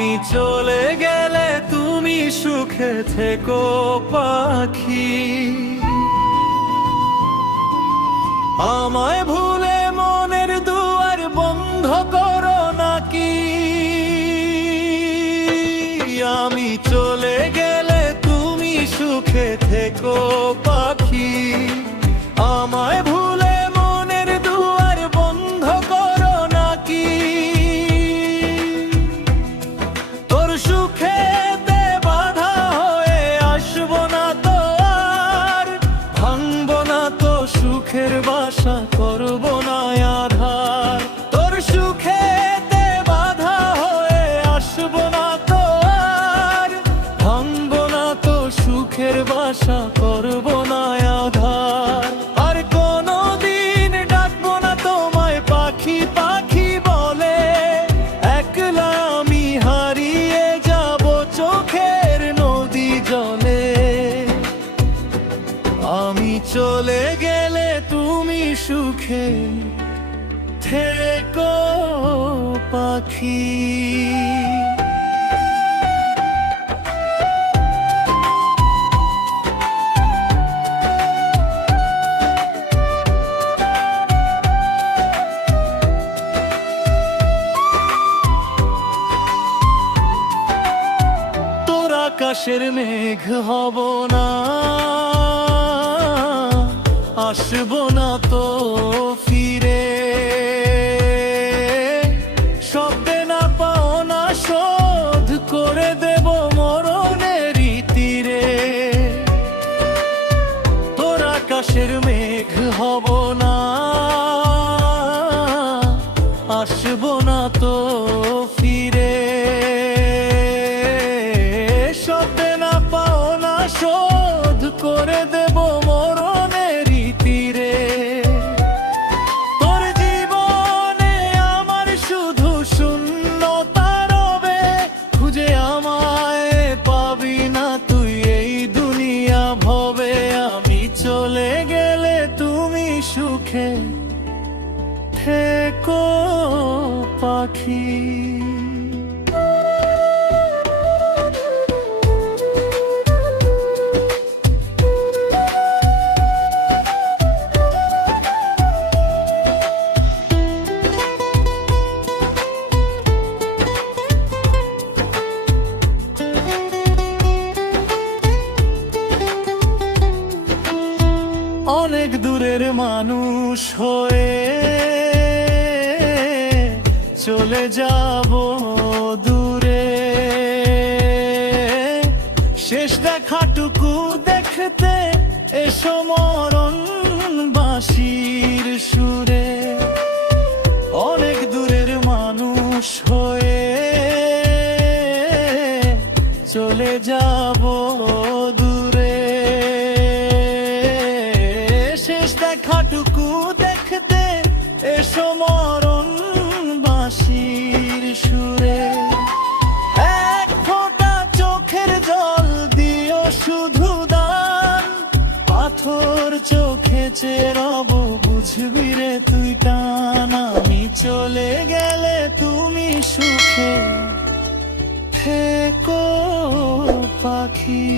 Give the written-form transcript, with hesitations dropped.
আমি চলে গেলে তুমি সুখে থেকো পাখি। আমায় ভুলে মনের দুয়ার বন্ধ করো নাকি? আমি চলে গেলে তুমি সুখে থেকো পাখি। আমায় ভুলে মনের দুয়ার বন্ধ করো নাকি? তোর সুখেতে বাধা হয়ে আসবো না তো আর, ভাঙবো না তো সুখের বাসা, করবো না আধার। তোর সুখেতে বাধা হয়ে আসবো না তো আর, ভাঙবো না তো সুখের বাসা, করবো না আধার। আর কোনোদিন ডাকবো না তোমায় পাখি পাখি বলে, একলা আমি হারিয়ে যাব চোখের নদী জলে। আমি চলে গেলে তুমি সুখে থেকো পাখি। তোর আকাশের মেঘ হব না, আসবো না তো ফিরে। শব্দে না পাও না শোধ করে দেব মরণের তীরে। তোর আকাশের মেঘ হব না, আসবো না তো ফিরে। শব্দে না পাও না শোধ করে দেব মরণের তীরে। তোর জীবনে আমার শুধু শূন্যতা রবে, খুঁজে আমায় পাবি না তুই এই দুনিয়া ভবে। আমি চলে গেলে তুমি সুখে থেকো পাখি। অনেক দূরের মানুষ হয়ে চলে যাব দূরে, শেষ দেখাটুকু দেখতে এসো মরণ বাঁশির সুরে। অনেক দূরের মানুষ হয়ে চলে যাব দূরে, শেষ দেখাটুকু দেখতে এসো মরণ বাঁশির সুরে। এক ফোঁটা চোখের জল দিও শুধু দান, পাথর চোখে চেরব বুঝবি রে তুই টান। আমি চলে গেলে তুমি সুখে থেকো পাখি।